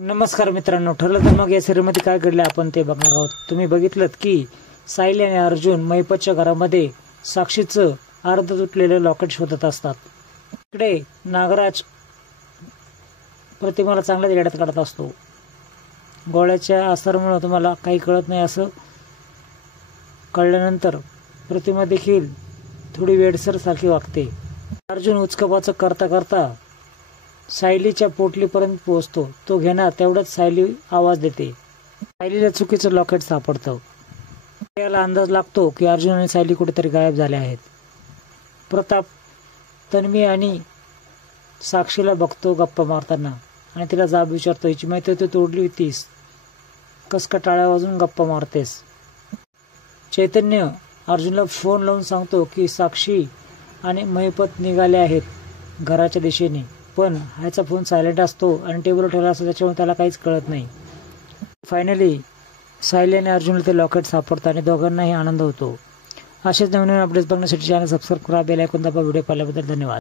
नमस्कार मित्रांनो, ठरलं तर मग या सिरीजमध्ये काय घडले आपण ते बघणार आहोत। तुम्ही बघितलं की सायली आणि अर्जुन महिपतच्या घरामध्ये साक्षीचं अर्ध तुटलेलं लॉकेट शोधत असतात। इकडे नागराज प्रतिमाला चांगल्याच येड्यात काढत असतो। गोळ्याच्या आसारामुळे तुम्हाला काही कळत नाही असं कळल्यानंतर प्रतिमा देखील थोडी वेडसर सारखी वागते। अर्जुन उचकपाचक करता करता सायलीच्या पोटलीपर्यंत पोहोचतो। तो घेणार तेवढ्यात सायली आवाज देते। सायलीला चुकीचं लॉकेट सापडतं। त्याला अंदाज लागतो की अर्जुन आणि सायली कुठेतरी गायब झाले आहेत। प्रताप तन्वी आणि साक्षीला बघतो गप्पा मारताना आणि तिला जाब विचारतो, हिची मैत्री तू तोडली होतीस, कस का टाळ्या वाजून गप्पा मारतेस। चैतन्य अर्जुनला फोन लावून सांगतो की साक्षी आणि महिपत निघाले आहेत घराच्या दिशेने, पण ह्याचा फोन सायलेंट असतो आणि टेबलवर ठेवला असतो, त्याच्यामुळे त्याला काहीच कळत नाही। फायनली सायली आणि अर्जुनला ते लॉकेट सापडतं आणि दोघांनाही आनंद होतो। असेच नवीन अपडेट्स बघण्यासाठी चॅनल सबस्क्राईब करा, बेल आयकॉन दाबा। व्हिडिओ पाहिल्याबद्दल धन्यवाद।